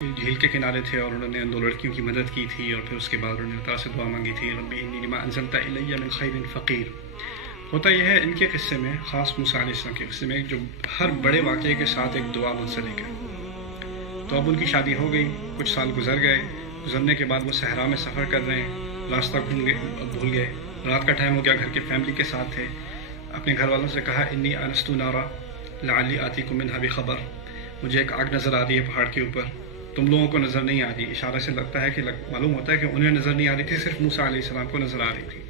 جھیل کے کنارے تھے اور انہوں نے دو لڑکیوں کی مدد کی تھی، اور پھر اس کے بعد انہوں نے تعالیٰ سے دعا مانگی تھی، ربی انی لما انزلت الی من خیر فقیر۔ ہوتا یہ ہے ان کے قصے میں، خاص موسیٰ علیہ السلام کے قصے میں، جو ہر بڑے واقعے کے ساتھ ایک دعا منسلک ہے۔ تو اب ان کی شادی ہو گئی، کچھ سال گزر گئے، گزرنے کے بعد وہ صحرا میں سفر کر رہے ہیں، راستہ بھول گئے، رات کا ٹائم ہو گیا، گھر کے فیملی کے ساتھ تھے، اپنے گھر والوں سے کہا انی آنست نارا لعلی آتیکم منہا بخبر، مجھے ایک آگ نظر آ رہی ہے پہاڑ کے اوپر، تم لوگوں کو نظر نہیں آ رہی۔ اشارے سے لگتا ہے کہ معلوم ہوتا ہے کہ انہیں نظر نہیں آ رہی تھی، صرف موسیٰ علیہ السلام کو نظر آ رہی تھی۔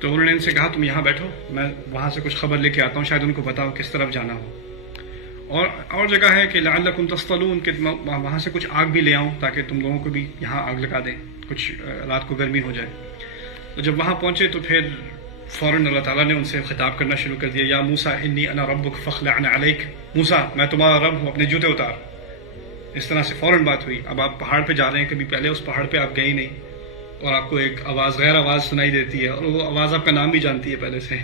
تو انہوں نے ان سے کہا تم یہاں بیٹھو، میں وہاں سے کچھ خبر لے کے آتا ہوں، شاید ان کو بتاؤ کس طرف جانا ہو۔ اور جگہ ہے کہ لعلکم تصطلون، کہ وہاں سے کچھ آگ بھی لے آؤں تاکہ تم لوگوں کو بھی یہاں آگ لگا دیں، کچھ رات کو گرمی ہو جائے۔ تو جب وہاں پہنچے تو پھر فوراً اللہ تعالیٰ نے ان سے خطاب کرنا شروع کر دیا، یا موسیٰ انی انا ربک فاخلع علیک، موسیٰ میں تمہارا رب ہوں، اپنے جوتے اتار۔ اس طرح سے فوراً بات ہوئی۔ اب آپ پہاڑ پہ جا رہے ہیں، کبھی پہلے اس پہاڑ پہ آپ گئے ہی نہیں، اور آپ کو ایک آواز، غیر آواز سنائی دیتی ہے، اور وہ آواز آپ کا نام بھی جانتی ہے پہلے سے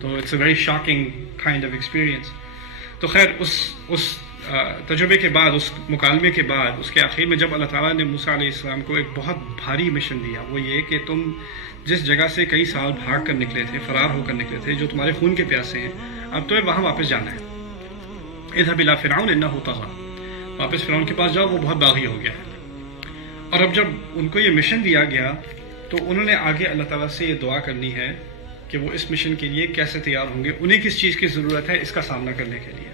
تو it's a very shocking kind of experience. تو خیر اس تجربے کے بعد، اس مکالمے کے بعد، اس کے آخر میں جب اللہ تعالیٰ نے موسیٰ علیہ السلام کو ایک بہت بھاری مشن دیا، وہ یہ کہ تم جس جگہ سے کئی سال بھاگ کر نکلے تھے، فرار ہو کر نکلے تھے، جو تمہارے خون کے پیاسے ہیں، اب تمہیں وہاں واپس جانا ہے۔ اذهب الى فرعون انه طغى، واپس فرعون کے پاس جاؤ، وہ بہت باغی ہو گیا ہے۔ اور اب جب ان کو یہ مشن دیا گیا تو انہوں نے آگے اللہ تعالیٰ سے یہ دعا کرنی ہے کہ وہ اس مشن کے لیے کیسے تیار ہوں گے، انہیں کس چیز کی ضرورت ہے اس کا سامنا کرنے کے لیے۔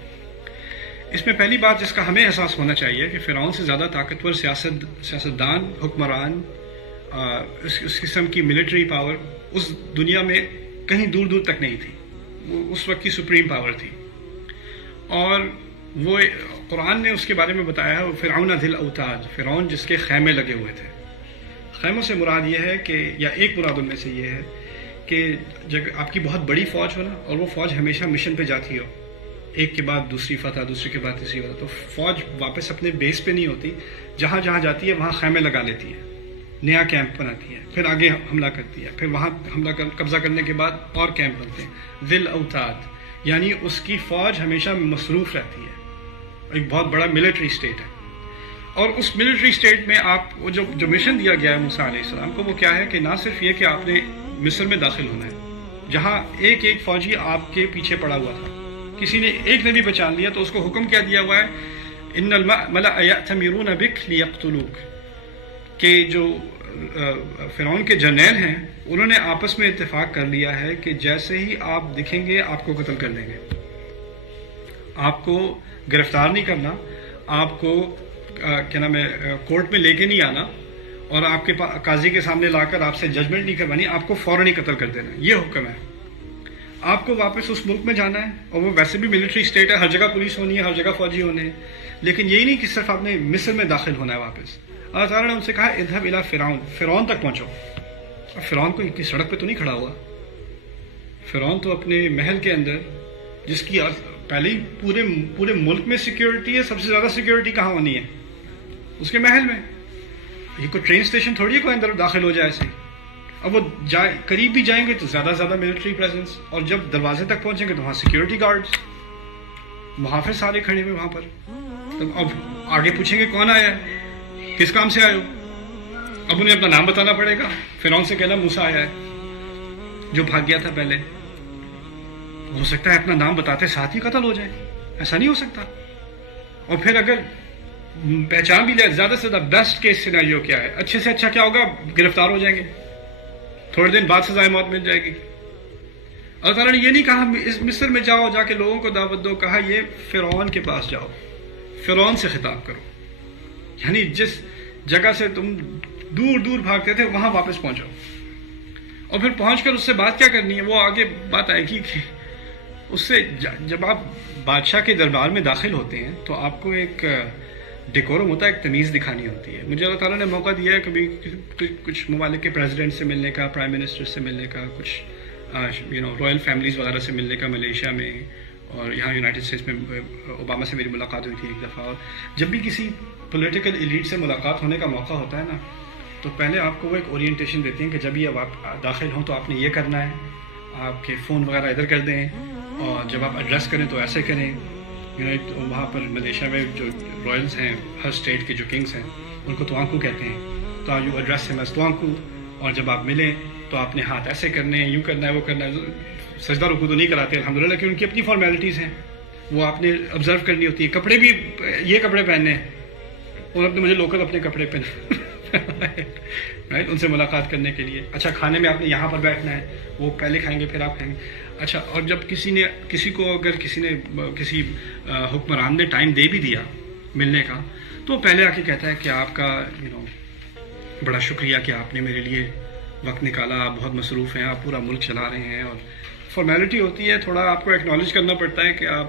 اس میں پہلی بات جس کا ہمیں احساس ہونا چاہیے کہ فرعون سے زیادہ طاقتور سیاستدان، حکمران، اس قسم کی ملٹری پاور اس دنیا میں کہیں دور دور تک نہیں تھی، وہ اس وقت کی سپریم پاور تھی۔ اور وہ قرآن نے اس کے بارے میں بتایا ہے، فرعون ذی الاوتاد، فرعون جس کے خیمے لگے ہوئے تھے۔ خیموں سے مراد یہ ہے کہ، یا ایک مراد ان میں سے یہ ہے کہ جب آپ کی بہت بڑی فوج ہو نا، اور وہ فوج ہمیشہ مشن پہ جاتی ہو، ایک کے بعد دوسری فتح، دوسری کے بعد تیسری فتح، تو فوج واپس اپنے بیس پہ نہیں ہوتی، جہاں جہاں جاتی ہے وہاں خیمے لگا لیتی ہے، نیا کیمپ بناتی ہے، پھر آگے حملہ کرتی ہے، پھر وہاں قبضہ کرنے کے بعد اور کیمپ بنتے ہیں۔ ذی الاوتاد یعنی اس کی فوج ہمیشہ مصروف رہتی ہے، ایک بہت بڑا ملٹری اسٹیٹ ہے۔ اور اس ملٹری اسٹیٹ میں آپ کو جو مشن دیا گیا ہے موسیٰ علیہ السلام کو، وہ کیا ہے کہ نہ صرف یہ کہ آپ نے مصر میں داخل ہونا ہے، جہاں ایک ایک فوجی آپ کے پیچھے پڑا ہوا تھا، کسی نے ایک نے بھی پہچان لیا تو اس کو حکم کیا دیا ہوا ہے، ان الملأ یأتمرون بک لیقتلوک، کہ جو فرعون کے جرنیل ہیں انہوں نے آپس میں اتفاق کر لیا ہے کہ جیسے ہی آپ دکھیں گے آپ کو قتل کر دیں گے، آپ کو گرفتار نہیں کرنا، آپ کو کیا نام ہے کورٹ میں لے کے نہیں آنا، اور آپ کے قاضی کے سامنے لا کر آپ سے ججمنٹ نہیں کروانی، آپ کو فوراً ہی قتل کر دینا، یہ حکم ہے۔ آپ کو واپس اس ملک میں جانا ہے، اور وہ ویسے بھی ملٹری اسٹیٹ ہے، ہر جگہ پولیس ہونی ہے، ہر جگہ فوجی ہونے ہیں، لیکن یہی نہیں کہ صرف آپ نے مصر میں داخل ہونا ہے واپس۔ اللہ تعالیٰ نے ان سے کہا اذهب الى فرعون، فرعون تک پہنچو۔ اور فرعون کو اتنی سڑک پہ تو نہیں کھڑا ہوا، فرعون تو اپنے محل کے اندر، جس کی پہلے ہی پورے ملک میں سیکیورٹی ہے، سب سے زیادہ سیکیورٹی کہاں ہونی ہے؟ اس کے محل میں۔ یہ کوئی ٹرین اسٹیشن تھوڑی ہے کوئی اندر داخل ہو جائے ایسے ہی۔ اب وہ قریب بھی جائیں گے تو زیادہ زیادہ ملٹری پریزنس، اور جب دروازے تک پہنچیں گے تو وہاں سیکیورٹی گارڈز، محافظ سارے کھڑے ہوئے وہاں پر۔ اب آگے پوچھیں گے کون آیا ہے، کس کام سے آئے ہو؟ اب انہیں اپنا نام بتانا پڑے گا، فرعون سے کہنا موسیٰ آیا ہے جو بھاگ گیا تھا پہلے۔ ہو سکتا ہے اپنا نام بتاتے ساتھ ہی قتل ہو جائے، ایسا نہیں ہو سکتا۔ اور پھر اگر پہچان بھی لے، زیادہ سے زیادہ بیسٹ کیس سیناریو کیا ہے، اچھے سے اچھا کیا ہوگا، گرفتار ہو جائیں گے، تھوڑے دن بعد سزائے موت مل جائے گی۔ اللہ تعالیٰ نے یہ نہیں کہا اس مصر میں جاؤ، جا کے لوگوں کو دعوت دو، کہا یہ فرعون کے پاس جاؤ، فرعون سے خطاب کرو، یعنی جس جگہ سے تم دور دور بھاگتے تھے وہاں واپس پہنچو۔ اور پھر پہنچ کر اس سے بات کیا کرنی ہے، وہ آگے بات آئے گی کہ اس سے جب آپ بادشاہ کے دربار میں داخل ہوتے ہیں تو آپ کو ایک ڈیکورم ہوتا ہے، ایک تمیز دکھانی ہوتی ہے۔ مجھے اللہ تعالیٰ نے موقع دیا ہے کبھی کچھ ممالک کے پریزیڈنٹ سے ملنے کا، پرائم منسٹر سے ملنے کا، کچھ رائل فیملیز وغیرہ سے ملنے کا، ملیشیا میں، اور یہاں یونائٹڈ اسٹیٹس میں اوباما سے میری ملاقات ہوئی تھی ایک دفعہ۔ اور جب بھی کسی پولیٹیکل ایلیٹ سے ملاقات ہونے کا موقع ہوتا ہے نا، تو پہلے آپ کو وہ ایک اورینٹیشن دیتے ہیں کہ جب یہ آپ داخل ہوں تو آپ نے یہ کرنا ہے، آپ کے فون وغیرہ ادھر کر دیں، اور جب آپ ایڈریس کریں تو ایسے کریں، وہاں پر ملیشیا میں جو رائلز ہیں، ہر اسٹیٹ کے جو کنگس ہیں ان کو توانکو کہتے ہیں. تو یو ایڈریس ہم ایز توانکو، اور جب آپ ملیں تو آپ نے ہاتھ ایسے کرنے ہیں، یوں کرنا ہے، وہ کرنا ہے. سجدہ رکوع تو نہیں کراتے الحمدللہ، لیکن ان کی اپنی فارمیلٹیز ہیں، وہ آپ نے آبزرو کرنی ہوتی ہے. کپڑے بھی یہ کپڑے پہننے ہیں، اور اپنے مجھے لوکل اپنے کپڑے پہنے رائٹ ان سے ملاقات کرنے کے لیے. اچھا کھانے میں آپ نے یہاں پر بیٹھنا ہے، وہ پہلے کھائیں گے پھر آپ کھائیں گے. اچھا، اور جب کسی کو اگر کسی حکمران نے ٹائم دے بھی دیا ملنے کا، تو پہلے آ کے کہتا ہے کہ آپ کا بڑا شکریہ کہ آپ نے میرے لیے وقت نکالا، آپ بہت مصروف ہیں، آپ پورا ملک چلا رہے ہیں. اور فارمیلٹی ہوتی ہے، تھوڑا آپ کو ایکنالج کرنا پڑتا ہے کہ آپ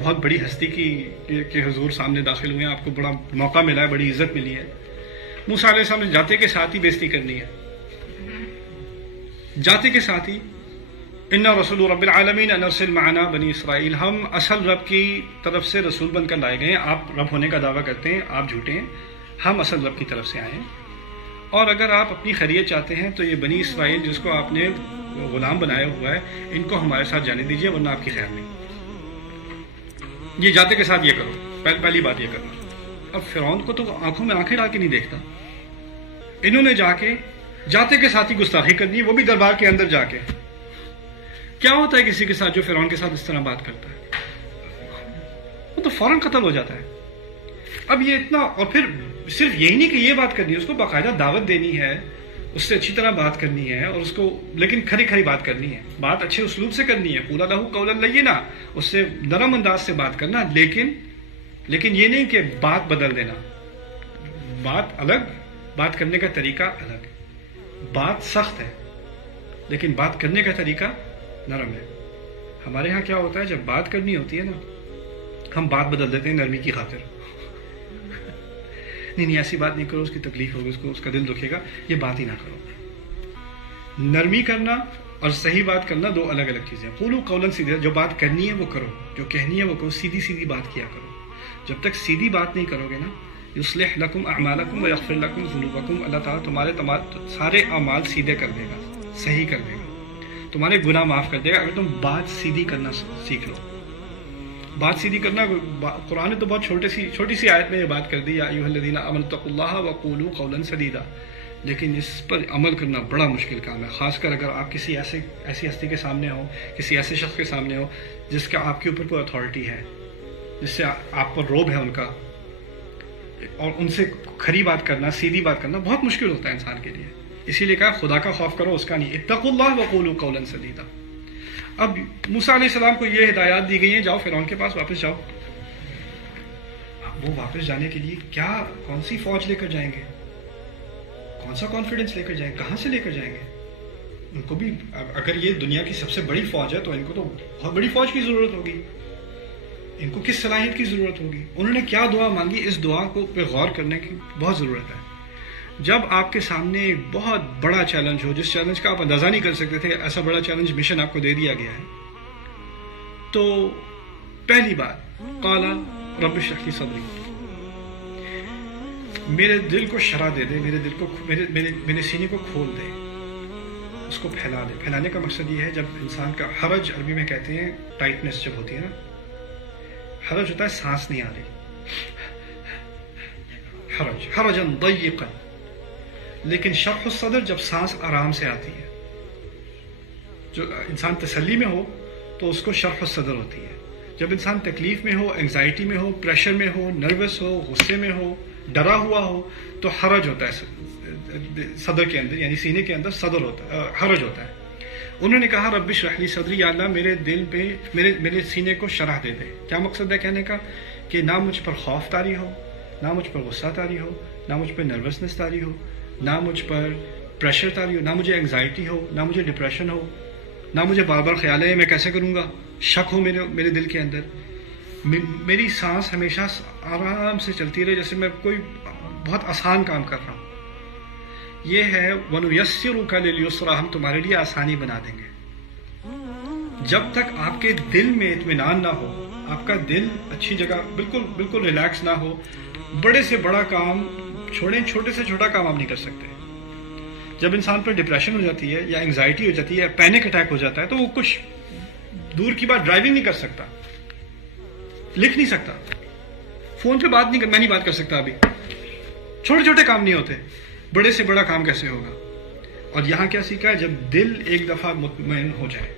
بہت بڑی ہستی کے حضور سامنے داخل ہوئے ہیں، آپ کو بڑا موقع ملا ہے، بڑی عزت ملی ہے. موسیٰ علیہ السلام نے جاتے کے ساتھ ہی بےزتی کرنی ہے، جاتے کے ساتھ ہی اِنَّا رَسُولُ رَبِّ الْعَالَمِينَ أَنْ أَرْسِلْ مَعَنَا بَنِي اسرائیل، ہم اصل رب کی طرف سے رسول بن کر لائے گئے ہیں. آپ رب ہونے کا دعویٰ کرتے ہیں، آپ جھوٹے ہیں، ہم اصل رب کی طرف سے آئے ہیں. اور اگر آپ اپنی خیریت چاہتے ہیں تو یہ بنی اسرائیل جس کو آپ نے غلام بنایا ہوا ہے، ان کو ہمارے ساتھ جانے دیجیے، ورنہ آپ کی خیر نہیں. یہ جاتے کے ساتھ یہ کرو، پہلی بات یہ کرنا. اب فرعون کو تو آنکھوں میں آنکھیں ڈال کے نہیں دیکھتا، انہوں نے جاتے کے ساتھ ہی گستاخی کرنی ہے، وہ بھی دربار کے اندر جا کے. کیا ہوتا ہے کسی کے ساتھ جو فرعون کے ساتھ اس طرح بات کرتا ہے؟ وہ تو فوراً قتل ہو جاتا ہے. اب یہ اتنا، اور پھر صرف یہی نہیں کہ یہ بات کرنی ہے، اس کو باقاعدہ دعوت دینی ہے، اس سے اچھی طرح بات کرنی ہے، اور اس کو لیکن کھری بات کرنی ہے، بات اچھے اسلوب سے کرنی ہے. قولا لہ قولا لینا، اس سے نرم انداز سے بات کرنا، لیکن یہ نہیں کہ بات بدل دینا. بات الگ، بات کرنے کا طریقہ الگ. بات سخت ہے لیکن بات کرنے کا طریقہ نرم ہے. ہمارے ہاں کیا ہوتا ہے، جب بات کرنی ہوتی ہے نا، ہم بات بدل دیتے ہیں نرمی کی خاطر. نہیں ایسی بات نہیں کرو، اس کی تکلیف ہوگی، اس کا دل دکھے گا، یہ بات ہی نہ کرو. نرمی کرنا اور صحیح بات کرنا دو الگ الگ چیزیں. قولوا قولا سدیدا، جو بات کرنی ہے وہ کرو، جو کہنی ہے وہ کرو، سیدھی بات کیا کرو. جب تک سیدھی بات نہیں کرو گے نا، یصلح لکم اعمالکم ویغفر لکم ذنوبکم، اللہ تعالیٰ تمہارے سارے اعمال سیدھے کر دے گا، صحیح کر دے گا، تمہارے گناہ معاف کر دے گا اگر تم بات سیدھی کرنا سیکھ لو. بات سیدھی کرنا، قرآن نے تو بہت چھوٹی سی آیت میں یہ بات کر دی، یا ایھا الذین آمنوا اتقوا اللہ وقولوا قولا سدیدا. لیکن اس پر عمل کرنا بڑا مشکل کام ہے، خاص کر اگر آپ کسی ایسی ہستی کے سامنے ہو، کسی ایسے شخص کے سامنے ہو جس کا آپ کے اوپر کوئی اتھارٹی ہے، جس سے آپ پر روب ہے ان کا، اور ان سے کھری بات کرنا، سیدھی بات کرنا بہت مشکل ہوتا ہے انسان کے لیے. اسی لیے کہا خدا کا خوف کرو، اس کا نہیں. اتقوا اللہ وقولوا قولا سدیدا. اب موسیٰ علیہ السلام کو یہ ہدایات دی گئی ہیں، جاؤ فرعون کے پاس واپس جاؤ. وہ واپس جانے کے لیے کون سی فوج لے کر جائیں گے، کون سا کانفیڈنس لے کر جائیں گے، کہاں سے لے کر جائیں گے؟ ان کو بھی اگر یہ دنیا کی سب سے بڑی فوج ہے تو ان کو تو بہت بڑی فوج کی ضرورت ہوگی. ان کو کس صلاحیت کی ضرورت ہوگی؟ انہوں نے کیا دعا مانگی، اس دعا کو پہ غور کرنے کی بہت ضرورت ہے. جب آپ کے سامنے ایک بہت بڑا چیلنج ہو، جس چیلنج کا آپ اندازہ نہیں کر سکتے تھے، ایسا بڑا چیلنج مشن آپ کو دے دیا گیا ہے، تو پہلی بات قال رب اشرح لی صدری، میرے دل کو شرح دے دے، میرے دل کو میرے سینے کو کھول دے، اس کو پھیلا دے. پھیلانے کا مقصد یہ ہے، جب انسان کا حرج عربی میں کہتے ہیں ٹائٹنس جب ہوتی ہے نا، حرج ہوتا ہے سانس نہیں آ رہی، حرجن ضیقا. لیکن شرح الصدر جب سانس آرام سے آتی ہے، جو انسان تسلی میں ہو تو اس کو شرح الصدر ہوتی ہے. جب انسان تکلیف میں ہو، انگزائٹی میں ہو، پریشر میں ہو، نروس ہو، غصے میں ہو، ڈرا ہوا ہو، تو حرج ہوتا ہے صدر کے اندر، یعنی سینے کے اندر صدر ہوتا ہے، حرج ہوتا ہے. انہوں نے کہا رب اشرح لی صدری، یا اللہ میرے دل پہ میرے سینے کو شرح دے دے. کیا مقصد ہے کہنے کا؟ کہ نہ مجھ پر خوف طاری ہو، نہ مجھ پر غصہ طاری ہو، نہ مجھ پہ نروسنس طاری ہو، نہ مجھ پر پریشر طاری ہو، نہ مجھے انگزائٹی ہو، نہ مجھے ڈپریشن ہو، نہ مجھے بار بار خیال ہے میں کیسے کروں گا، شک ہو میرے دل کے اندر. میری سانس ہمیشہ آرام سے چلتی رہے، جیسے میں کوئی بہت آسان کام کر رہا ہوں. یہ ہے وَنُيَسِّرُكَ لِلْيُسْرَىٰ، ہم تمہارے لیے آسانی بنا دیں گے. جب تک آپ کے دل میں اطمینان نہ ہو، آپ کا دل اچھی جگہ بالکل ریلیکس نہ ہو، بڑے سے بڑا کام چھوڑیں، چھوٹے سے چھوٹا کام آپ نہیں کر سکتے. جب انسان پر ڈپریشن ہو جاتی ہے یا انگزائٹی ہو جاتی ہے، پینک اٹیک ہو جاتا ہے، تو وہ کچھ دور کی بات ڈرائیونگ نہیں کر سکتا. لکھ نہیں سکتا, فون پہ بات نہیں کر, میں نہیں بات کر سکتا ابھی. چھوٹے چھوٹے کام نہیں ہوتے, بڑے سے بڑا کام کیسے ہوگا. اور یہاں کیا سیکھا ہے, جب دل ایک دفعہ مطمئن ہو جائے,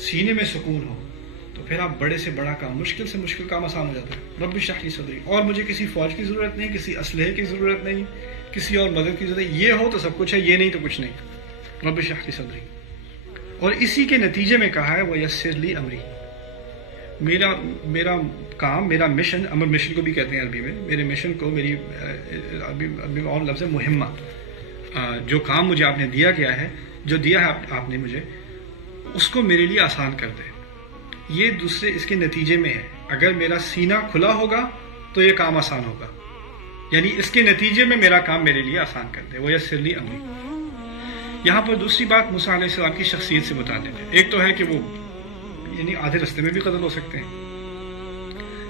سینے میں سکون ہو, تو پھر آپ بڑے سے بڑا کام, مشکل سے مشکل کام آسان ہو جاتا ہے. رب اشرح لی صدری, اور مجھے کسی فوج کی ضرورت نہیں, کسی اسلحے کی ضرورت نہیں, کسی اور مدد کی ضرورت نہیں. یہ ہو تو سب کچھ ہے, یہ نہیں تو کچھ نہیں. رب اشرح لی صدری. اور اسی کے نتیجے میں کہا ہے ویسر لی امری, میرا کام, میرا مشن, امر مشن کو بھی کہتے ہیں عربی میں, میرے مشن کو, میری عربی اور لفظ ہے مہمہ, جو کام مجھے آپ نے دیا گیا ہے, جو دیا ہے آپ نے مجھے, اس کو میرے لیے آسان کر دے. یہ دوسرے اس کے نتیجے میں ہے. اگر میرا سینہ کھلا ہوگا تو یہ کام آسان ہوگا, یعنی اس کے نتیجے میں میرا کام میرے لیے آسان کر دے. ویسر لی امری. یہاں پر دوسری بات موسیٰ علیہ السلام کی شخصیت سے متعلق ہے. ایک تو ہے کہ وہ یعنی آدھے رستے میں بھی قتل ہو سکتے ہیں.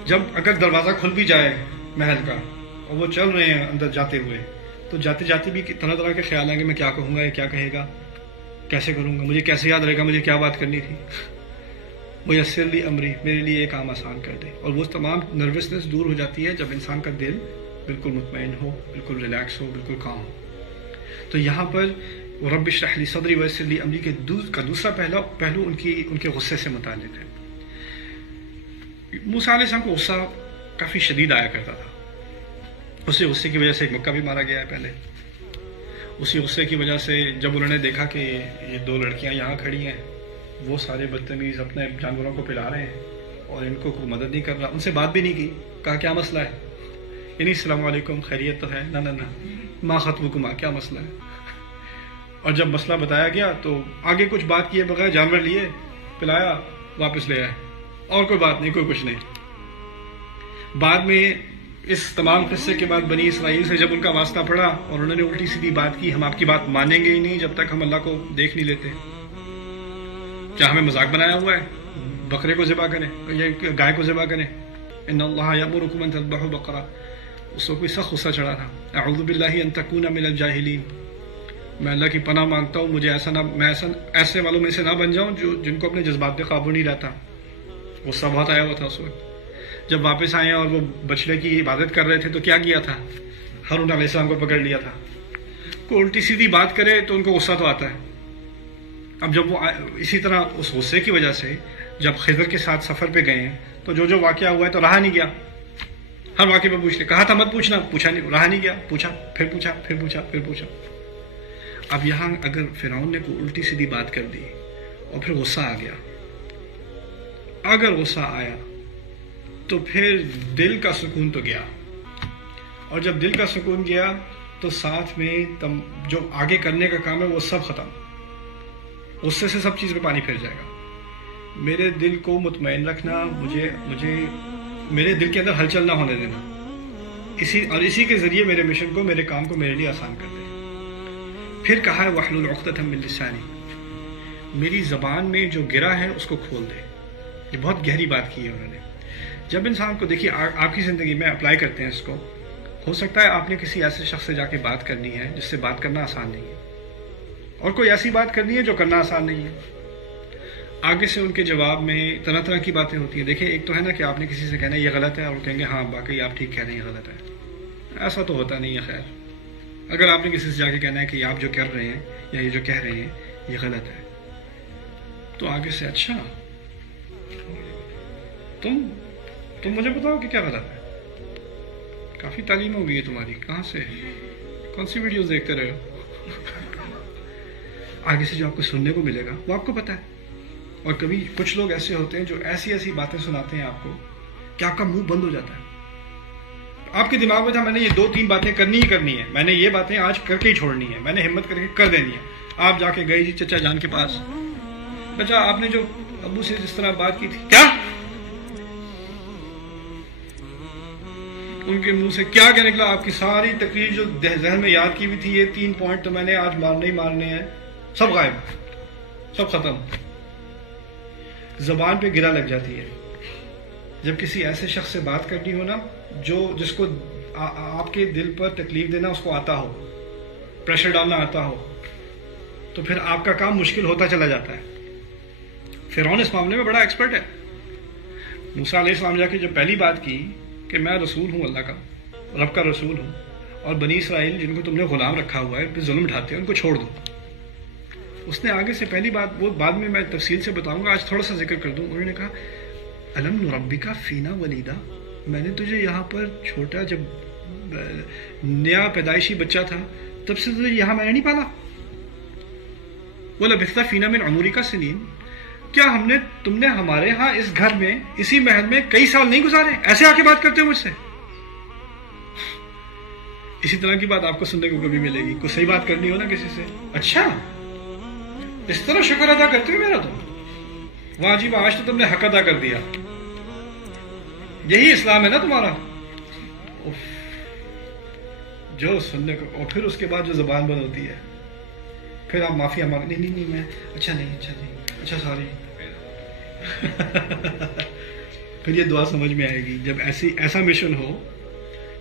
جب اگر دروازہ کھل بھی جائے محل کا اور وہ چل رہے ہیں اندر جاتے ہوئے, تو جاتے جاتے بھی طرح طرح کے خیال آئیں گے, میں کیا کہوں گا, یہ کیا کہے گا, کیسے کروں گا, مجھے کیسے یاد رہے گا مجھے کیا بات کرنی تھی. میسر لی امری, میرے لیے یہ کام آسان کر دے. اور وہ تمام نروسنس دور ہو جاتی ہے جب انسان کا دل بالکل مطمئن ہو, بالکل ریلیکس ہو, بالکل کام ہو. تو یہاں پر رب اشرح لی صدری ویسر لی امری کے دوسرا پہلو ان کے غصے سے متعلق ہے. موسیٰ علیہ السلام کو غصہ کافی شدید آیا کرتا تھا. اسی غصے کی وجہ سے ایک مکہ بھی مارا گیا ہے پہلے. اسی غصے کی وجہ سے جب انہوں نے دیکھا کہ یہ دو لڑکیاں یہاں کھڑی ہیں, وہ سارے بدتمیز اپنے جانوروں کو پلا رہے ہیں اور ان کو کوئی مدد نہیں کر رہا, ان سے بات بھی نہیں کی. کہا کیا مسئلہ ہے, یعنی السلام علیکم خیریت تو ہے, نہ ما خطبکما, کیا مسئلہ ہے. اور جب مسئلہ بتایا گیا تو آگے کچھ بات کیے بغیر جانور لیے, پلایا, واپس لے آئے, اور کوئی بات نہیں, کوئی کچھ نہیں. بعد میں اس تمام قصے کے بعد بنی اسرائیل سے جب ان کا واسطہ پڑا اور انہوں نے الٹی سیدھی بات کی, ہم آپ کی بات مانیں گے ہی نہیں جب تک ہم اللہ کو دیکھ نہیں لیتے. کیا ہمیں مذاق بنایا ہوا ہے, بکرے کو ذبح کریں یا گائے کو ذبح کریں. ان اللہ یامرکم ان تذبحوا بقرہ. اس کو کوئی سخت غصہ چڑھا تھا. اعوذ باللہ ان تکون من الجاہلین, میں اللہ کی پناہ مانگتا ہوں مجھے میں ایسے والوں میں سے نہ بن جاؤں جن کو اپنے جذبات پہ قابو نہیں رہتا. غصہ بہت آیا ہوا تھا اس وقت. جب واپس آئے اور وہ بچڑے کی عبادت کر رہے تھے تو کیا کیا تھا, ہارون علیہ السلام کو پکڑ لیا تھا. کوئی الٹی سیدھی بات کرے تو ان کو غصہ تو آتا ہے. اب جب وہ اسی طرح اس غصے کی وجہ سے جب خضر کے ساتھ سفر پہ گئے ہیں تو جو واقعہ ہوا ہے تو رہا نہیں گیا. ہر واقعے پہ پوچھ لے, کہا تھا مت پوچھنا, پوچھا نہیں, رہا نہیں گیا, پوچھا, پھر پوچھا, پھر پوچھا, پھر پوچھا. اب یہاں اگر فرعون نے کوئی الٹی سیدھی بات کر دی اور پھر غصہ آ گیا, اگر غصہ آیا تو پھر دل کا سکون تو گیا, اور جب دل کا سکون گیا تو ساتھ میں جو آگے کرنے کا کام ہے وہ سب ختم. غصے سے سب چیز پہ پانی پھر جائے گا. میرے دل کو مطمئن رکھنا, مجھے میرے دل کے اندر ہلچل نہ ہونے دینا, اسی کے ذریعے میرے مشن کو, میرے کام کو میرے لیے آسان کر دے. پھر کہا ہے واحلل عقدۃ من لسانی, میری زبان میں جو گرا ہے اس کو کھول دے. یہ بہت گہری بات کی ہے انہوں نے. جب انسان کو دیکھیے آپ کی زندگی میں اپلائی کرتے ہیں اس کو, ہو سکتا ہے آپ نے کسی ایسے شخص سے جا کے بات کرنی ہے جس سے بات کرنا آسان نہیں ہے, اور کوئی ایسی بات کرنی ہے جو کرنا آسان نہیں ہے. آگے سے ان کے جواب میں طرح طرح کی باتیں ہوتی ہیں. دیکھیں ایک تو ہے نا کہ آپ نے کسی سے کہنا ہے یہ غلط ہے, اور کہیں گے ہاں واقعی آپ ٹھیک کہہ رہے ہیں, یہ غلط ہے. ایسا تو ہوتا نہیں ہے. خیر, اگر آپ نے کسی سے جا کے کہنا ہے کہ آپ جو کر رہے ہیں یا یہ جو کہہ رہے ہیں یہ غلط ہے, تو آگے سے اچھا تم مجھے بتاؤ کہ کیا غلط ہے. کافی تعلیم ہو گئی ہے تمہاری, کہاں سے, کون سی ویڈیوز دیکھتے رہے ہو. آگے سے جو آپ کو سننے کو ملے گا وہ آپ کو پتہ ہے. اور کبھی کچھ لوگ ایسے ہوتے ہیں جو ایسی باتیں سناتے ہیں آپ کو کہ آپ کا منہ بند ہو جاتا ہے. آپ کے دماغ میں تھا میں نے یہ 2-3 باتیں کرنی ہی کرنی ہے, میں نے یہ باتیں آج کر کے ہی چھوڑنی ہے, میں نے ہمت کر کے کر دینی ہے. آپ جا کے گئے جی چچا جان کے پاس, چچا آپ نے جو ابو سے جس طرح بات کی تھی, کیا ان کے منہ سے کیا نکلا. آپ کی ساری تقریر جو ذہن میں یاد کی ہوئی تھی, یہ 3 پوائنٹ تو میں نے آج مارنے ہی مارنے ہیں, سب غائب, سب ختم. زبان پہ گرا لگ جاتی ہے. جب کسی ایسے شخص سے بات کرنی ہو نا جس کو آپ کے دل پر تکلیف دینا اس کو آتا ہو, پریشر ڈالنا آتا ہو, تو پھر آپ کا کام مشکل ہوتا چلا جاتا ہے. فرعون اس معاملے میں بڑا ایکسپرٹ ہے. موسیٰ علیہ السلام جا کے جب پہلی بات کی کہ میں رسول ہوں، اللہ کا، رب کا رسول ہوں، اور بنی اسرائیل جن کو تم نے غلام رکھا ہوا ہے پھر ظلم ڈھاتے ہیں ان کو چھوڑ دو، اس نے آگے سے پہلی بات، وہ بعد میں تفصیل سے بتاؤں گا، آج تھوڑا سا ذکر کر دوں. انہوں نے کہا الم نربک فینا ولیدا، میں نے تجھے یہاں پر چھوٹا، جب نیا پیدائشی بچہ تھا تب سے تجھے یہاں میں نے نہیں پالا. وَلَبِثْتَ فِينَا مِنْ عُمُرِكَ سِنِينَ، کیا تم نے ہمارے ہاں اس گھر میں، اسی محل میں کئی سال نہیں گزارے؟ ایسے آ کے بات کرتے ہو مجھ سے. اسی طرح کی بات آپ کو سننے کو کبھی ملے گی، کوئی صحیح بات کرنی ہو نا کسی سے، اچھا اس طرح شکر ادا کرتے ہو میرا تم، واہ جی واہ، آج تو تم نے حق ادا کر دیا، یہی اسلام ہے نا تمہارا. جو سننے کو، اور پھر اس کے بعد جو زبان بند ہوتی ہے، پھر آپ معافی مانگ، نہیں میں اچھا سوری. پھر یہ دعا سمجھ میں آئے گی جب ایسا مشن ہو.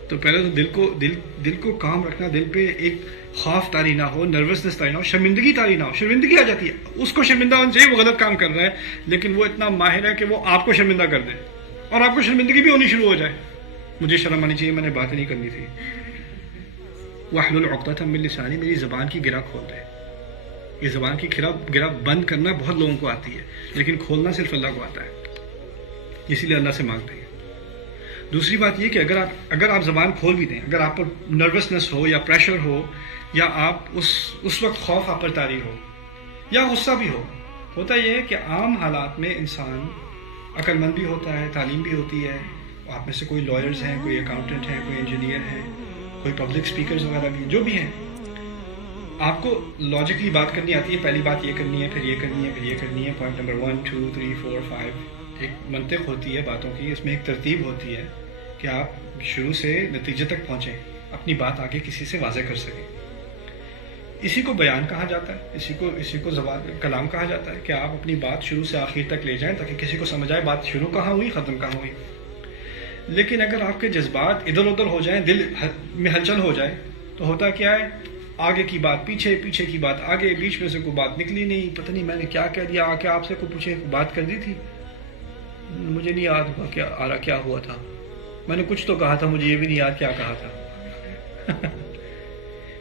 تو پہلے تو دل کو کام رکھنا، دل پہ ایک خوف طاری نہ ہو، نروسنس طاری نہ ہو، شرمندگی طاری نہ ہو. شرمندگی آ جاتی ہے، اس کو شرمندہ ہونا چاہیے، وہ غلط کام کر رہا ہے، لیکن وہ اتنا ماہر ہے کہ وہ آپ کو شرمندہ کر دے، اور آپ کو شرمندگی بھی ہونی شروع ہو جائے. مجھے شرم آنی چاہیے، میں نے بات نہیں کرنی تھی. واحلل عقدۃ من لسانی، میری زبان کی گرہ کھول دے. یہ زبان کی گرہ بند کرنا بہت لوگوں کو آتی ہے، لیکن کھولنا صرف اللہ کو آتا ہے، اسی لیے اللہ سے مانگتے ہیں. دوسری بات یہ کہ اگر آپ زبان کھول بھی دیں، اگر آپ پر نروسنس ہو یا پریشر ہو، یا آپ اس وقت خوف آپ پر طاری ہو یا غصہ بھی ہو، ہوتا یہ ہے کہ عام حالات میں انسان عقل مند بھی ہوتا ہے، تعلیم بھی ہوتی ہے. آپ میں سے کوئی لائرز ہیں، کوئی اکاؤنٹنٹ ہیں، کوئی انجینئر ہیں، کوئی پبلک اسپیکرز وغیرہ بھی، جو بھی ہیں. آپ کو لاجکلی بات کرنی آتی ہے، پہلی بات یہ کرنی ہے، پھر یہ کرنی ہے، پھر یہ کرنی ہے، پوائنٹ نمبر 1 2 3 4 5. ایک منطق ہوتی ہے باتوں کی، اس میں ایک ترتیب ہوتی ہے کہ آپ شروع سے نتیجے تک پہنچیں، اپنی بات آگے کسی سے واضح کر سکیں. اسی کو بیان کہا جاتا ہے، اسی کو زبان کلام کہا جاتا ہے، کہ آپ اپنی بات شروع سے آخر تک لے جائیں تاکہ کسی کو سمجھ آئے بات شروع کہاں ہوئی، ختم کہاں ہوئی. لیکن اگر آپ کے جذبات ادھر ادھر ہو جائیں، دل میں ہلچل ہو جائے، تو ہوتا کیا ہے، آگے کی بات پیچھے، پیچھے کی بات آگے، بیچ میں سے کوئی بات نکلی نہیں، پتہ نہیں میں نے کیا کہہ دیا. آ کے آپ سے کوئی پوچھے بات کر دی تھی، مجھے نہیں یاد ہوا کیا ہوا تھا، میں نے کچھ تو کہا تھا، مجھے یہ بھی نہیں یاد کیا کہا تھا.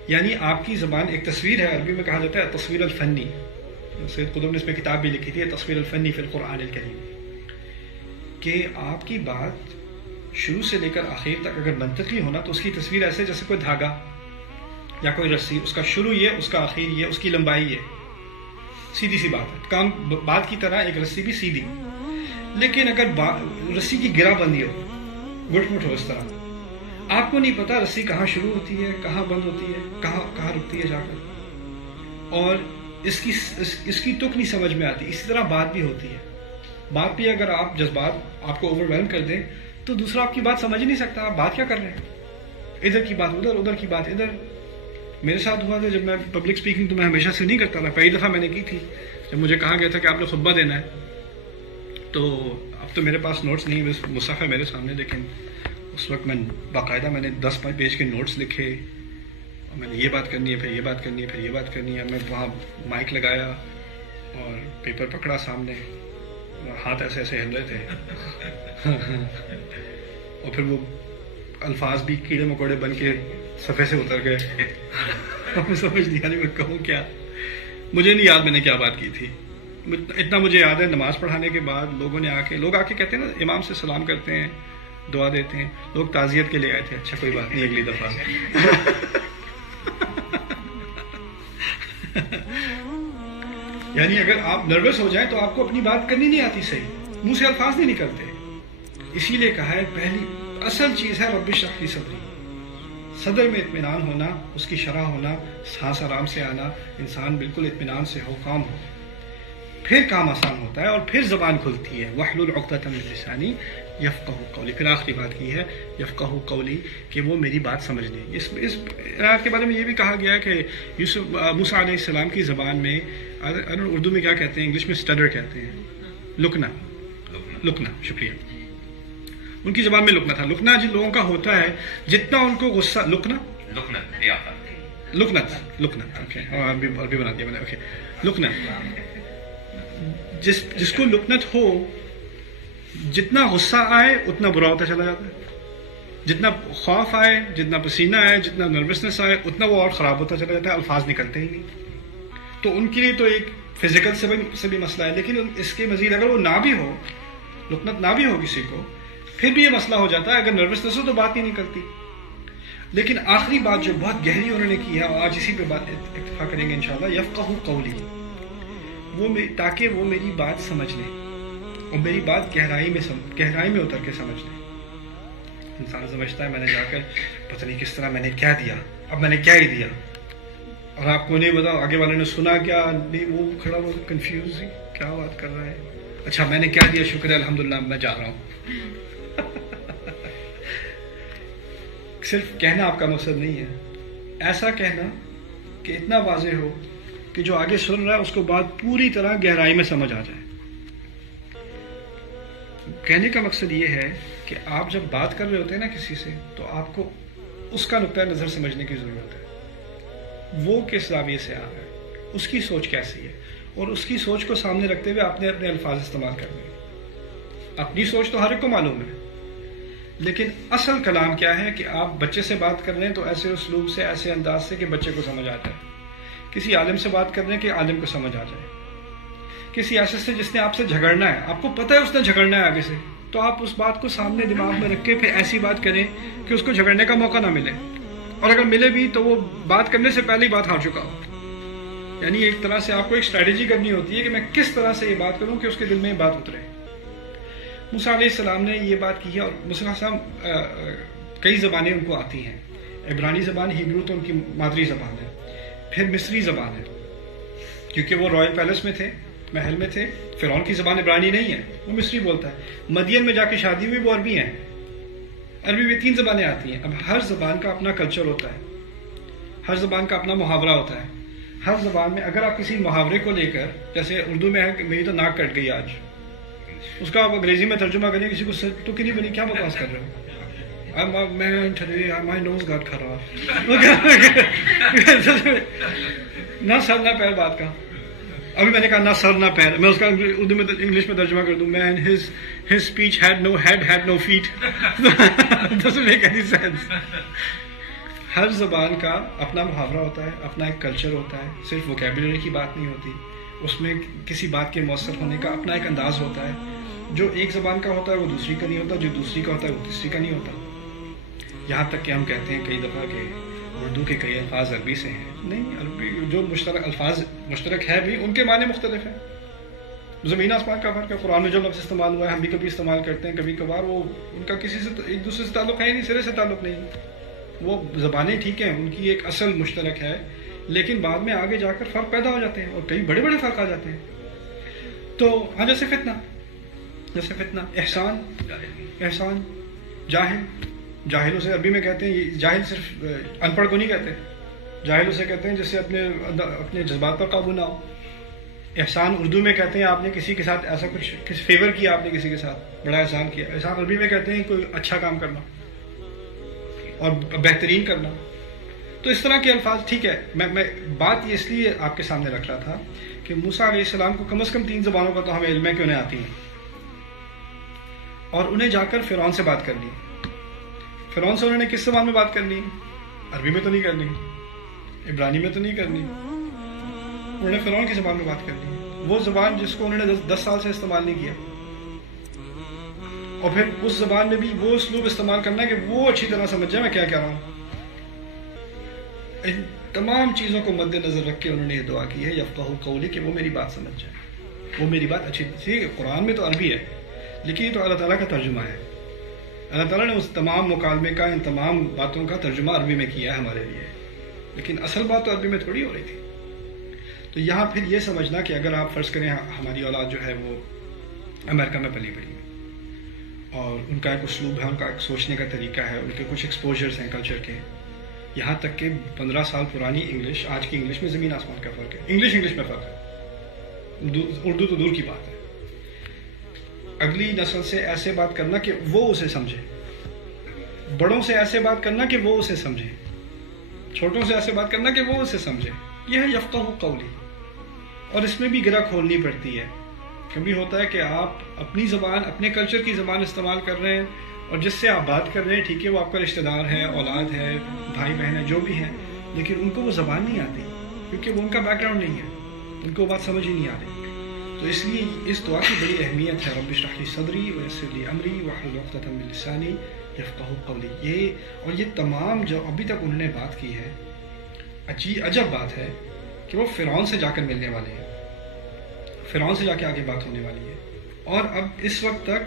یعنی آپ کی زبان ایک تصویر ہے، عربی میں کہا جاتا ہے تصویر الفنی. سید قطب نے اس میں کتاب بھی لکھی تھی، تصویر الفنی فی القرآن الکریم، کہ آپ کی بات شروع سے لے کر آخر تک اگر منطقی ہونا تو اس کی تصویر ایسے جیسے کوئی دھاگا یا کوئی رسی، اس کا شروع یہ، اس کا آخر یہ، اس کی لمبائی یہ. سیدھی سی بات ہے، کام بات کی طرح ایک رسی بھی سیدھی. لیکن اگر رسی کی گرہ بندی ہو، گٹ مٹ ہو، اس طرح آپ کو نہیں پتا رسی کہاں شروع ہوتی ہے، کہاں بند ہوتی ہے، کہاں رکتی ہے جا کر، اور اس کی تک نہیں سمجھ میں آتی. اسی طرح بات بھی ہوتی ہے. بات بھی اگر آپ جذبات آپ کو اوور ویلم کر دیں تو دوسرا آپ کی بات سمجھ ہی نہیں سکتا، آپ بات کیا کر رہے ہیں، ادھر کی بات ادھر، ادھر کی بات ادھر. میرے ساتھ ہوا تھا جب میں پبلک اسپیکنگ تو میں ہمیشہ سے نہیں کرتا تھا، پہلی دفعہ میں نے کی تھی جب مجھے کہا گیا تھا کہ آپ نے خطبہ دینا ہے. تو اب تو میرے پاس نوٹس نہیں، بس مصحف ہے میرے سامنے، لیکن اس وقت میں باقاعدہ میں نے 10 پیج کے نوٹس لکھے، اور میں نے یہ بات کرنی ہے، پھر یہ بات کرنی ہے، پھر یہ بات کرنی ہے. میں وہاں مائک لگایا اور پیپر پکڑا سامنے، ہاتھ ایسے ایسے ہل رہے تھے اور پھر وہ الفاظ بھی کیڑے مکوڑے بن کے صفحے سے اتر گئے. میں سمجھ نہیں آ رہی میں کہوں کیا. مجھے نہیں یاد میں نے کیا بات کی تھی. اتنا مجھے یاد ہے نماز پڑھانے کے بعد لوگ آ کے کہتے ہیں نا، امام سے سلام کرتے ہیں، دعا دیتے ہیں. لوگ تعزیت کے لیے آئے تھے. اچھا کوئی بات نہیں، اگلی دفعہ. یعنی اگر آپ نروس ہو جائیں تو آپ کو اپنی بات کرنی نہیں آتی صحیح، منہ سے الفاظ نہیں نکلتے. اسی لیے کہا ہے پہلی اصل چیز ہے رب اشرح لی صدری، صدر میں اطمینان ہونا، اس کی شرح ہونا، سانس آرام سے آنا، انسان بالکل اطمینان سے ہو، کام ہو، پھر کام آسان ہوتا ہے اور پھر زبان کھلتی ہے. واحلل عقدۃ من لسانی یفقہوا قولی. پھر آخری بات کی ہے یفقہوا قولی، کہ وہ میری بات سمجھ لیں. اس آیت کے بارے میں یہ بھی کہا گیا ہے کہ موسیٰ علیہ السلام کی زبان میں، اردو میں کیا کہتے ہیں، انگلش میں اسٹڈر کہتے ہیں، لکنا. شکریہ. ان کی زبان میں لکنا تھا. لکنا جن لوگوں کا ہوتا ہے، جتنا ان کو غصہ، لکنت اوکے، عربی بنا دیا میں نے. اوکے، لکنت، جس کو لکنت ہو جتنا غصہ آئے اتنا برا ہوتا چلا جاتا ہے، جتنا خوف آئے، جتنا پسینہ آئے، جتنا نروسنس آئے، اتنا وہ اور خراب ہوتا چلا جاتا ہے، الفاظ نکلتے ہی نہیں۔ تو ان کے لیے تو ایک فزیکل سے بھی مسئلہ ہے، لیکن اس کے مزید اگر وہ نہ بھی ہو، لکنت نہ بھی ہو کسی کو، پھر بھی یہ مسئلہ ہو جاتا ہے۔ اگر نروسنس ہو تو بات نہیں نکلتی۔ لیکن آخری بات جو بہت گہری انہوں نے کی ہے، اور آج اسی پہ بات اتفاق کریں گے انشاءاللہ، یفقہوا قولی، تاکہ وہ میری بات سمجھ لیں اور میری بات گہرائی میں اتر کے سمجھ لیں۔ انسان سمجھتا ہے میں نے جا کر پتہ نہیں کس طرح میں نے کیا دیا، اب میں نے کیا ہی دیا، اور آپ کو نہیں بتاؤ آگے والے نے سنا کیا نہیں، وہ کھڑا وہ کنفیوز ہی کیا بات کر رہا ہے، اچھا میں نے کیا دیا، شکر ہے الحمدللہ میں جا رہا ہوں۔ صرف کہنا آپ کا مقصد نہیں ہے، ایسا کہنا کہ اتنا واضح ہو کہ جو آگے سن رہا ہے اس کو بات پوری طرح گہرائی میں سمجھ آ جائے۔ کہنے کا مقصد یہ ہے کہ آپ جب بات کر رہے ہوتے ہیں نا کسی سے، تو آپ کو اس کا نقطۂ نظر سمجھنے کی ضرورت ہے، وہ کس زاویے سے آ رہا ہے، اس کی سوچ کیسی ہے، اور اس کی سوچ کو سامنے رکھتے ہوئے آپ نے اپنے الفاظ استعمال کرنے ہیں۔ اپنی سوچ تو ہر ایک کو معلوم ہے، لیکن اصل کلام کیا ہے کہ آپ بچے سے بات کر رہے ہیں تو ایسے اسلوب سے، ایسے انداز سے کہ بچے کو سمجھ آ جائے، کسی عالم سے بات کر رہے ہیں کہ عالم کو سمجھ آ جائے، کسی ایسے سے جس نے آپ سے جھگڑنا ہے، آپ کو پتہ ہے اس نے جھگڑنا ہے آگے سے، تو آپ اس بات کو سامنے دماغ میں رکھ کے پھر ایسی بات کریں کہ اس کو جھگڑنے کا موقع نہ ملے، اور اگر ملے بھی تو وہ بات کرنے سے پہلے ہی بات ہار چکا ہو۔ یعنی ایک طرح سے آپ کو ایک اسٹریٹجی کرنی ہوتی ہے کہ میں کس طرح سے یہ بات کروں کہ اس کے دل میں یہ بات اترے۔ موسیٰ علیہ السلام نے یہ بات کی ہے، اور موسیٰ علیہ السلام کئی زبانیں ان کو آتی ہیں، عبرانی زبان، ہیبرو تو ان کی مادری زبان ہے، پھر مصری زبان ہے، کیونکہ وہ رائل پیلس میں تھے، محل میں تھے۔ فرعون کی زبان عبرانی نہیں ہے، وہ مصری بولتا ہے۔ مدین میں جا کے شادی ہوئی، وہ عربی ہیں، عربی میں 3 زبانیں آتی ہیں۔ اب ہر زبان کا اپنا کلچر ہوتا ہے، ہر زبان کا اپنا محاورہ ہوتا ہے۔ ہر زبان میں اگر آپ کسی محاورے کو لے کر، جیسے اردو میں ہے کہ میری تو ناک کٹ گئی آج، اس کا آپ انگریزی میں ترجمہ کریں کسی کو، تو کہ نہیں بنی، کیا بکواس کر رہے ہو، میں مائی نوز گاٹ خراب، نہ سر نہ پیر بات کا۔ ابھی میں نے کہا نہ سر نہ پیر، میں اس کا اردو میں انگلش میں ترجمہ کر دوں، مین his speech had no head had no feet doesn't make any sense۔ ہر زبان کا اپنا محاورہ ہوتا ہے، اپنا ایک کلچر ہوتا ہے، صرف ووکیبلری کی بات نہیں ہوتی، اس میں کسی بات کے مؤثر ہونے کا اپنا ایک انداز ہوتا ہے۔ جو ایک زبان کا ہوتا ہے وہ دوسری کا نہیں ہوتا، جو دوسری کا ہوتا ہے وہ تیسری کا نہیں ہوتا۔ یہاں تک کہ ہم کہتے ہیں کئی دفعہ کہ اردو کے کئی الفاظ عربی سے ہیں، نہیں، عربی جو الفاظ مشترک ہے بھی ان کے معنی مختلف ہیں۔ زمین آسمان کا فرق ہے، قرآن میں جو لفظ استعمال ہوا ہے ہم بھی کبھی استعمال کرتے ہیں، کبھی کبھار وہ ان کا کسی سے ایک دوسرے سے تعلق ہے ہی نہیں، سرے سے تعلق نہیں۔ وہ زبانیں ٹھیک ہیں، ان کی ایک اصل مشترک ہے، لیکن بعد میں آگے جا کر فرق پیدا ہو جاتے ہیں، اور کئی بڑے بڑے فرق آ جاتے ہیں۔ تو ہاں، جیسے فتنہ، احسان، جاہل اسے عربی میں کہتے ہیں، یہ جاہل صرف ان پڑھ کو نہیں کہتے، جاہل اسے کہتے ہیں جس سے اپنے جذبات پر قابو نہ ہو۔ احسان اردو میں کہتے ہیں آپ نے کسی کے ساتھ ایسا کچھ فیور کیا، آپ نے کسی کے ساتھ بڑا احسان کیا۔ احسان عربی میں کہتے ہیں کوئی اچھا کام کرنا اور بہترین کرنا۔ تو اس طرح کے الفاظ، ٹھیک ہے، میں بات یہ اس لیے آپ کے سامنے رکھ رہا تھا کہ موسیٰ علیہ السلام کو کم از کم 3 زبانوں کا تو ہمیں علم ہے کہ انہیں آتی ہیں، اور انہیں جا کر فرعون سے بات کرنی ہے۔ فرعون سے انہوں نے کس زبان میں بات کرنی ہے؟ عربی میں تو نہیں کرنی، عبرانی میں تو نہیں کرنی، انہوں نے فرعون کی زبان میں بات کرنی ہے، وہ زبان جس کو انہوں نے 10 سال سے استعمال نہیں کیا، اور پھر اس زبان میں بھی وہ اسلوب استعمال کرنا ہے کہ وہ اچھی طرح سمجھ جائے میں کیا کہہ رہا ہوں۔ ان تمام چیزوں کو مد نظر رکھ کے انہوں نے یہ دعا کی ہے، یفقہوا قولی، کہ وہ میری بات سمجھ جائے، وہ میری بات اچھی تھی۔ قرآن میں تو عربی ہے، لیکن یہ تو اللہ تعالیٰ کا ترجمہ ہے، اللہ تعالیٰ نے اس تمام مکالمے کا، ان تمام باتوں کا ترجمہ عربی میں کیا ہے ہمارے لیے، لیکن اصل بات تو عربی میں تھوڑی ہو رہی تھی۔ تو یہاں پھر یہ سمجھنا کہ اگر آپ فرض کریں ہماری اولاد جو ہے وہ امریکہ میں پلی بڑھی ہے، اور ان کا ایک اسلوب ہے، ان کا ایک سوچنے کا طریقہ ہے، ان کے کچھ ایکسپوجرز ہیں کلچر کے، یہاں تک کہ 15 سال پرانی انگلش، آج کی انگلش میں زمین آسمان کا فرق ہے، انگلش میں فرق ہے، اردو تو دور کی بات ہے۔ اگلی نسل سے ایسے بات کرنا کہ وہ اسے سمجھے، بڑوں سے ایسے بات کرنا کہ وہ اسے سمجھے، چھوٹوں سے ایسے بات کرنا کہ وہ اسے سمجھے، یہ ہے یفقہوا قولی۔ اور اس میں بھی گرہ کھولنی پڑتی ہے، کبھی ہوتا ہے کہ آپ اپنی زبان، اپنے کلچر کی زبان استعمال کر رہے ہیں، اور جس سے آپ بات کر رہے ہیں ٹھیک ہے وہ آپ کا رشتہ دار ہے، اولاد ہے، بھائی بہن ہے، جو بھی ہیں، لیکن ان کو وہ زبان نہیں آتی کیونکہ وہ ان کا بیک گراؤنڈ نہیں ہے، ان کو بات سمجھ ہی نہیں آ رہی. تو اس لیے اس دعا کی بڑی اہمیت ہے. رب اشرح لی صدری ویسر لی امری واحلل عقدۃ من لسانی یفقہوا قولی. یہ تمام جو ابھی تک انہوں نے بات کی ہے، عجب بات ہے کہ وہ فرعون سے جا کر ملنے والے ہیں، فرعون سے جا کے آگے بات ہونے والی ہے. اور اب اس وقت تک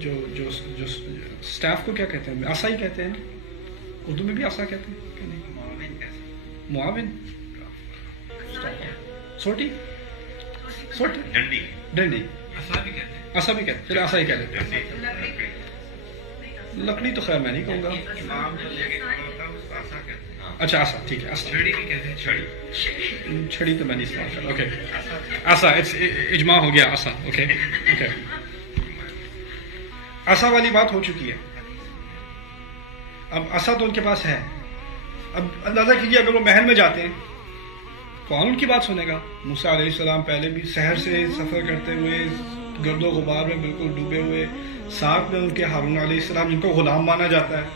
جو سٹاف کو کیا کہتے ہیں؟ عصا ہی کہتے ہیں، اردو میں بھی عصا کہتے ہیں کہ نہیں؟ معاون، سوٹی، ڈنڈی، عصا بھی کہتے ہیں، چلے عصا ہی کہہ لیتے ہیں. لکڑی تو خیر میں نہیں کہوں گا. اچھا عصا، ٹھیک ہے. چھڑی بھی کہتے ہیں، چھڑی تو میں نہیں استعمال کرتا. اوکے عصا، اجماع ہو گیا عصا. اوکے اوکے، عصا والی بات ہو چکی ہے. اب عصا تو ان کے پاس ہے. اب اندازہ کیجیے اگر وہ محل میں جاتے ہیں کون ان کی بات سنے گا؟ موسیٰ علیہ السلام پہلے بھی شہر سے سفر کرتے ہوئے گرد و غبار میں بالکل ڈوبے ہوئے، ساتھ میں ان کے ہارون علیہ السلام جن کو غلام مانا جاتا ہے،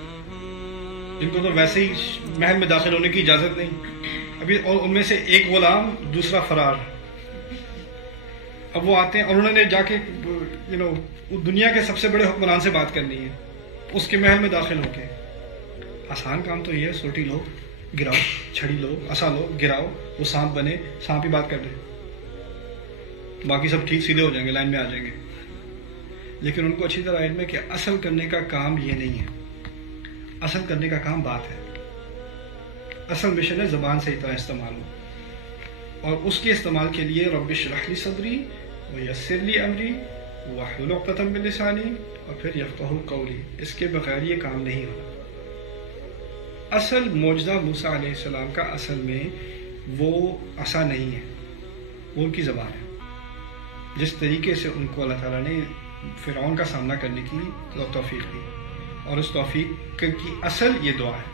جن کو تو ویسے ہی محل میں داخل ہونے کی اجازت نہیں، ابھی اور ان میں سے ایک غلام، دوسرا فرار. اب وہ آتے ہیں اور انہوں نے جا کے دنیا کے سب سے بڑے حکمران سے بات کرنی ہے، اس کے محل میں داخل ہو کے. آسان کام تو یہ ہے، سوٹی لو گراؤ، چھڑی لو، عصا لو گراؤ، وہ سانپ بنے، سانپ ہی بات کر دے، باقی سب ٹھیک سیدھے ہو جائیں گے، لائن میں آ جائیں گے. لیکن ان کو اچھی طرح علم ہے کہ اصل کرنے کا کام یہ نہیں ہے، اصل کرنے کا کام بات ہے. اصل مشن ہے زبان صحیح طرح استعمال ہو، اور اس کے استعمال کے لیے رب اشرح لی صدری ویسر لی امری واحلل عقدۃ من لسانی اور پھر یفقہوا قولی. اس کے بغیر یہ کام نہیں ہوگا. اصل معجزہ موسیٰ علیہ السلام کا اصل میں وہ عصا نہیں ہے، وہ ان کی زبان ہے. جس طریقے سے ان کو اللہ تعالیٰ نے فرعون کا سامنا کرنے کی توفیق دی، اور اس توفیق کی اصل یہ دعا ہے.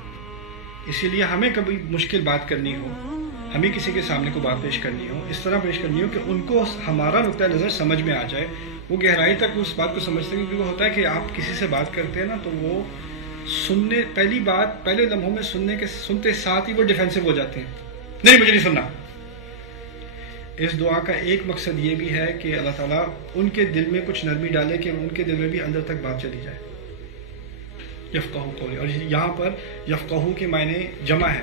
اسی لیے ہمیں کبھی مشکل بات کرنی ہو، ہمیں کسی کے سامنے کو بات پیش کرنی ہو، اس طرح پیش کرنی ہو کہ ان کو ہمارا نقطۂ نظر سمجھ میں آ جائے، وہ گہرائی تک اس بات کو سمجھتے ہیں. کیونکہ وہ ہوتا ہے کہ آپ کسی سے بات کرتے ہیں نا تو وہ سننے، پہلی بات پہلے لمحوں میں سنتے ساتھ ہی وہ ڈیفینسو ہو جاتے ہیں، نہیں مجھے نہیں سننا. اس دعا کا ایک مقصد یہ بھی ہے کہ اللہ تعالیٰ ان کے دل میں کچھ نرمی ڈالے کہ ان کے دل میں بھی اندر تک بات چلی جائے. یفقہوا قولی، اور یہاں پر یفقہوا کے معنی جمع ہے،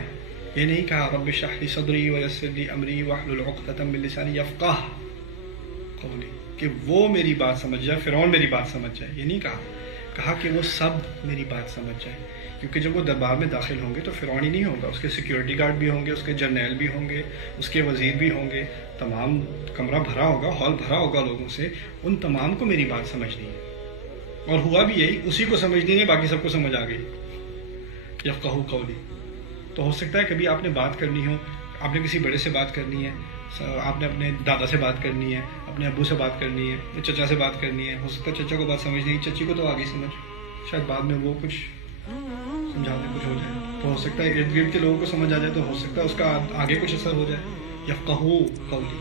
یہ نہیں کہا رب اشرح لی صدری ویسر لی امری واحلل عقدۃ من لسانی یفقہ قولی، کہ وہ میری بات سمجھ جائے، فرعون میری بات سمجھ جائے. یہ نہیں کہا کہ وہ سب میری بات سمجھ جائے. کیونکہ جب وہ دربار میں داخل ہوں گے تو فرعون ہی نہیں ہوگا، اس کے سیکیورٹی گارڈ بھی ہوں گے، اس کے جرنیل بھی ہوں گے، اس کے وزیر بھی ہوں گے، تمام کمرہ بھرا ہوگا، ہال بھرا ہوگا لوگوں سے، ان تمام کو میری بات سمجھنی ہے. اور ہوا بھی یہی، اسی کو سمجھنی ہے، باقی سب کو سمجھ آ گئی. یفقہوا قولی. تو ہو سکتا ہے کبھی آپ نے بات کرنی ہو، آپ نے کسی بڑے سے بات کرنی ہے، آپ نے اپنے دادا سے بات کرنی ہے، اپنے ابو سے بات کرنی ہے، چچا سے بات کرنی ہے. ہو سکتا ہے چچا کو بات سمجھ نہیں، چچی کو تو آگے سمجھ، شاید بعد میں وہ کچھ سمجھانے کچھ ہو جائے، تو ہو سکتا ہے ارد گرد کے لوگوں کو سمجھ آ جائے، تو ہو سکتا ہے اس کا آگے کچھ اثر ہو جائے. یفقہوا قولی.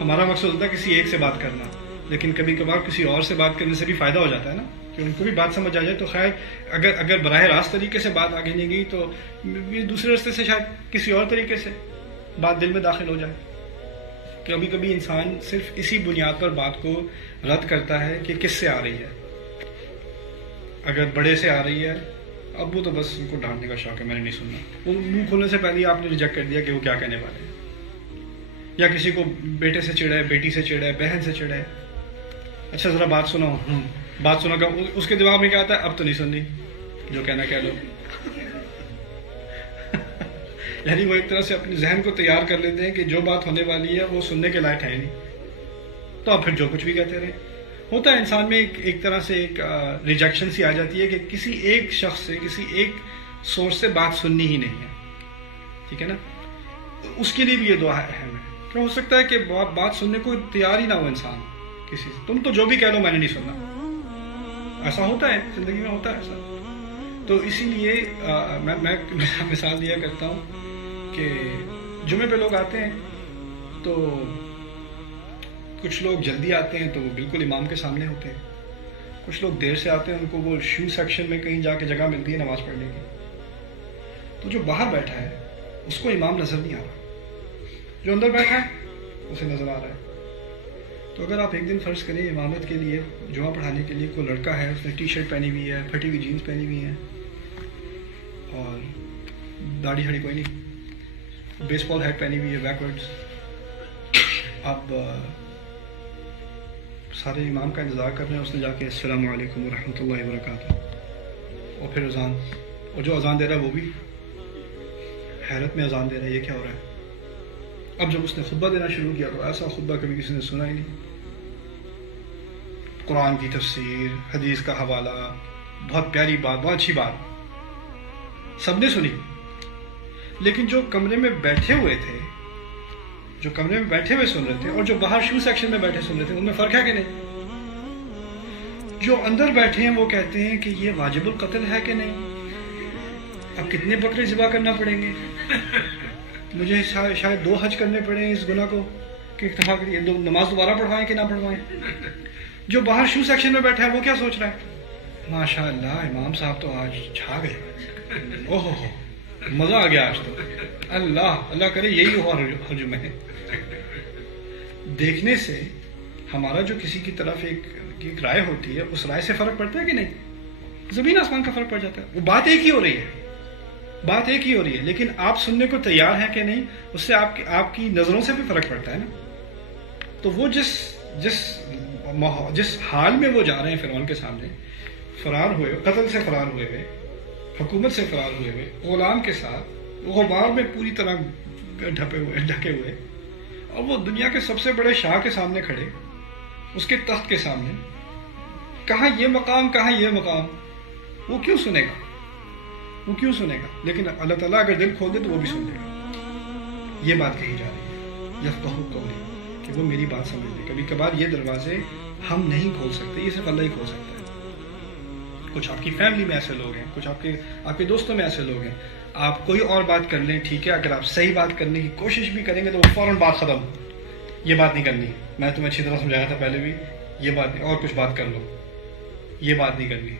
ہمارا مقصد ہوتا ہے کسی ایک سے بات کرنا، لیکن کبھی کبھار کسی اور سے بات کرنے سے بھی فائدہ ہو جاتا ہے نا، کہ ان کو بھی بات سمجھ آ جائے. تو خیر اگر براہ راست طریقے سے بات آگے نہیں گئی تو دوسرے راستے سے شاید کسی اور طریقے سے بات دل میں داخل ہو جائے. کبھی کبھی انسان صرف اسی بنیاد پر بات کو رد کرتا ہے کہ کس سے آ رہی ہے. اگر بڑے سے آ رہی ہے، اب وہ تو بس ان کو ڈانٹنے کا شوق ہے، میں نے نہیں سننا، وہ منہ کھولنے سے پہلے ہی آپ نے ریجیکٹ کر دیا کہ وہ کیا کہنے والے ہیں. یا کسی کو بیٹے سے چڑھا ہے، بیٹی سے چڑھا ہے، بہن سے چڑھا ہے، اچھا ذرا بات سنو، بات سنو کہ اس کے دماغ میں کیا آتا ہے؟ اب تو نہیں سننی، جو کہنا کہہ لو. یعنی وہ ایک طرح سے اپنے ذہن کو تیار کر لیتے ہیں کہ جو بات ہونے والی ہے وہ سننے کے لائق ہے نہیں، تو اب پھر جو کچھ بھی کہتے رہے. ہوتا ہے انسان میں ایک طرح سے ایک ریجیکشن سی آ جاتی ہے کہ کسی ایک شخص سے، کسی ایک سورس سے بات سننی ہی نہیں ہے. ٹھیک ہے نا؟ اس کے لیے بھی یہ دعا اہم ہے. کہ ہو سکتا ہے کہ بات سننے کو تیار ہی نہ ہو انسان کسی سے، تم تو جو بھی کہہ لو میں نے نہیں سننا. ایسا ہوتا ہے زندگی میں، ہوتا ہے ایسا. تو اسی لیے میں مثال دیا کرتا ہوں کہ جمعے پہ لوگ آتے ہیں تو کچھ لوگ جلدی آتے ہیں تو وہ بالکل امام کے سامنے ہوتے ہیں، کچھ لوگ دیر سے آتے ہیں، ان کو وہ شو سیکشن میں کہیں جا کے جگہ ملتی ہے نماز پڑھنے کی، تو جو باہر بیٹھا ہے اس کو امام نظر نہیں آ رہا، جو اندر بیٹھا ہے اسے نظر آ رہا ہے۔ تو اگر آپ ایک دن فرض کریں امامت کے لیے، جمعہ پڑھانے کے لیے، کوئی لڑکا ہے، اس نے ٹی شرٹ پہنی ہوئی ہے، پھٹی ہوئی جینس پہنی ہوئی ہے اور داڑھی ہڑی کوئی نہیں، بیس بال ہیٹ پہنی ہوئی ہے بیکورڈز، اب سارے امام کا انتظار کر رہے ہیں، اس نے جا کے السلام علیکم ورحمۃ اللہ وبرکاتہ، اور پھر اذان، اور جو اذان دے رہا ہے وہ بھی حیرت میں اذان دے رہا ہے، یہ کیا ہو رہا ہے؟ اب جب اس نے خطبہ دینا شروع کیا تو ایسا خطبہ کبھی کسی نے سنا ہی نہیں، قرآن کی تفسیر، حدیث کا حوالہ، بہت پیاری بات، بہت اچھی بات سب نے سنی، لیکن جو کمرے میں بیٹھے ہوئے تھے، جو کمرے میں بیٹھے ہوئے سن رہے تھے، اور جو باہر شو سیکشن میں بیٹھے سن رہے تھے، ان میں فرق ہے کہ نہیں؟ جو اندر بیٹھے ہیں وہ کہتے ہیں کہ یہ واجب القتل ہے کہ نہیں، اب کتنے بکرے ذبح کرنا پڑیں گے، مجھے شاید 2 حج کرنے پڑیں اس گناہ کو کہ اتفاق کے لیے نماز دوبارہ پڑھوائیں کہ نہ پڑھوائیں۔ جو باہر شو سیکشن میں بیٹھا ہے وہ کیا سوچ رہا ہے؟ ماشاء اللہ امام صاحب تو آج چھا گئے، اوہ ہو مزہ آ گیا آج تو، اللہ اللہ کرے یہی ہو حج میں۔ دیکھنے سے ہمارا جو کسی کی طرف ایک رائے ہوتی ہے، اس رائے سے فرق پڑتا ہے کہ نہیں؟ زمین آسمان کا فرق پڑ جاتا ہے۔ وہ بات ایک ہی ہو رہی ہے، بات ایک ہی ہو رہی ہے، لیکن آپ سننے کو تیار ہیں کہ نہیں، اس سے آپ کی نظروں سے بھی فرق پڑتا ہے نا۔ تو وہ جس حال میں وہ جا رہے ہیں فرعون کے سامنے، فرار ہوئے، قتل سے فرار ہوئے ہوئے، حکومت سے فرار ہوئے ہوئے، غلام کے ساتھ غبار میں پوری طرح ڈھکے ہوئے، اور وہ دنیا کے سب سے بڑے شاہ کے سامنے کھڑے، اس کے تخت کے سامنے، کہاں یہ مقام کہاں یہ مقام، وہ کیوں سنے گا؟ وہ کیوں سنے گا؟ لیکن اللہ تعالیٰ اگر دل کھول دے تو وہ بھی سن لے گا۔ یہ بات کہی جا رہی ہے یفقہوا قولی، کہ وہ میری بات سمجھ لے۔ کبھی کبھار یہ دروازے ہم نہیں کھول سکتے، یہ صرف اللہ ہی کھول سکتا ہے۔ کچھ آپ کی فیملی میں ایسے لوگ ہیں، کچھ آپ کے دوستوں میں ایسے لوگ ہیں، آپ کوئی اور بات کر لیں ٹھیک ہے، اگر آپ صحیح بات کرنے کی کوشش بھی کریں گے تو وہ فوراً بات ختم، یہ بات نہیں کرنی، میں تمہیں اچھی طرح سمجھایا تھا پہلے بھی، یہ بات نہیں، اور کچھ بات کر لو، یہ بات نہیں کرنی۔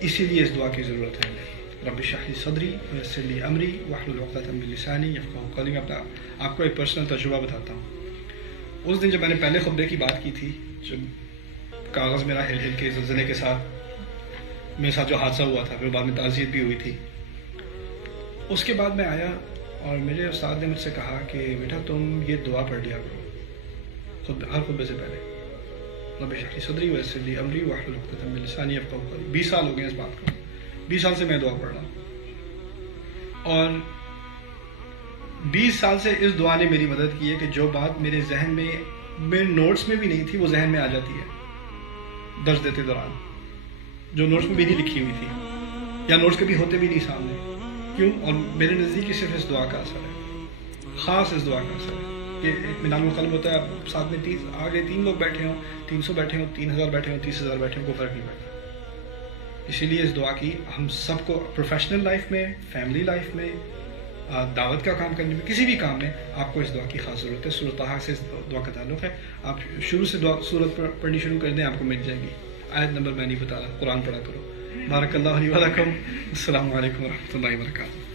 اسی لیے اس دعا کی ضرورت ہے۔ رب اشرح لی صدری ویسر لی امری واحلل عقدۃ من لسانی یفقہوا قولی۔ میں آپ کو ایک پرسنل تجربہ بتاتا ہوں۔ اس دن جب میں نے پہلے خطبے کی بات کی تھی، جب کاغذ میرا ہل ہل کے زلزلے کے ساتھ میرے ساتھ جو حادثہ ہوا تھا، پھر بعد میں تعزیت بھی ہوئی تھی، اس کے بعد میں آیا اور میرے استاد نے مجھ سے کہا کہ بیٹا تم یہ دعا پڑھ لیا کرو ہر خطبے سے پہلے، رب اشرح لی صدری ویسر لی امری واحلل عقدۃ من لسانی یفقہوا قولی۔ 20 سال ہو گئے اس بات کو، 20 سال سے میں دعا پڑھ رہا ہوں، اور 20 سال سے اس دعا نے میری مدد کی ہے کہ جو بات میرے ذہن میں، میرے نوٹس میں بھی نہیں تھی، وہ ذہن میں آ جاتی ہے درس دیتے دوران، جو نوٹس میں بھی نہیں لکھی ہوئی تھی، یا نوٹس کبھی ہوتے بھی نہیں سامنے۔ کیوں؟ اور میرے نزدیک صرف اس دعا کا اثر ہے، خاص اس دعا کا اثر ہے کہ اطمینان القلب ہوتا ہے۔ اب ساتھ میں آگے 3 لوگ بیٹھے ہوں، 300 بیٹھے ہوں، 3000 بیٹھے ہوں، 30,000 بیٹھے ہوں، کوئی فرق نہیں پڑتا۔ اسی لیے اس دعا کی ہم سب کو پروفیشنل لائف میں، فیملی لائف میں، دعوت کا کام کرنے میں، کسی بھی کام میں آپ کو اس دعا کی خاص ضرورت ہے۔ سورۃ طٰہٰ سے اس دعا کا تعلق ہے۔ آپ شروع سے سورت پڑھنی شروع کر دیں، آپ کو مل جائے گی۔ آیت نمبر میں نہیں بتا رہا، قرآن پڑھا کرو۔ بارک اللہ لی و لکم۔ السلام علیکم ورحمۃ اللہ وبرکاتہ۔